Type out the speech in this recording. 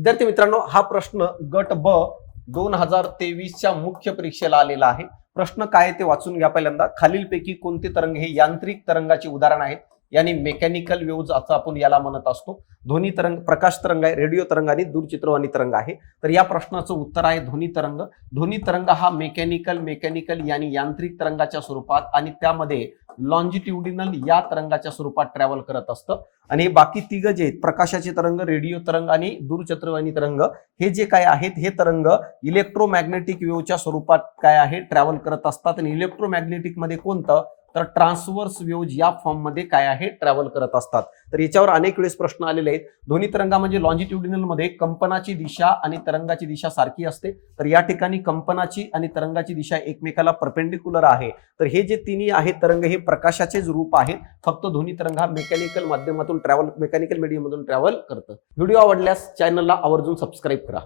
विद्यार्थी मित्रांनो, हा प्रश्न गट ब 2023च्या मुख्य परीक्षेला आलेला आहे. प्रश्न काय ते वाचून घ्या पहिल्यांदा. खालीलपैकी कोणते तरंग हे यांत्रिक तरंगाचे उदाहरण आहेत? यानी मेकॅनिकल वेव्ज असं आपण याला म्हणत असतो. ध्वनी तरंग, प्रकाश तरंग आहे, रेडिओ तरंग आणि दूरचित्रवाणी तरंग आहे. तर या प्रश्नाचं उत्तर आहे ध्वनी तरंग. ध्वनी तरंग हा मेकॅनिकल यानी यांत्रिक तरंगाच्या स्वरूपात आणि त्यामध्ये लॉन्जिट्युडिनल या तरंगाच्या स्वरूपात ट्रॅव्हल करत असतं. आणि बाकी तिघ जे आहेत, प्रकाशाचे तरंग, रेडिओ तरंग आणि दूरचित्रवाणी तरंग, हे जे काय आहेत हे तरंग इलेक्ट्रोमॅग्नेटिक वेव्हच्या स्वरूपात काय आहे ट्रॅव्हल करत असतात. आणि इलेक्ट्रोमॅग्नेटिक मध्ये कोणतं, तर ट्रान्सव्हर्स वेव्ज या फॉर्म मध्ये काय आहे ट्रॅव्हल करत असतात. तर याच्यावर अनेक वेळेस प्रश्न आलेले आहेत. ध्वनी तरंगा म्हणजे लॉन्जिट्युडिनल मध्ये कंपनाची दिशा आणि तरंगाची दिशा सारखी असते. तर या ठिकाणी कंपनाची आणि तरंगाची दिशा एकमेकाला परपेंडिक्युलर आहे. तर हे जे तिन्ही आहेत तरंग हे प्रकाशाचेच रूप आहेत. फक्त ध्वनी तरंग हा मेकॅनिकल माध्यमातून मेकॅनिकल मीडियम मधून ट्रॅव्हल करतं. व्हिडिओ आवडल्यास चॅनलला आवर्जून सबस्क्राईब करा.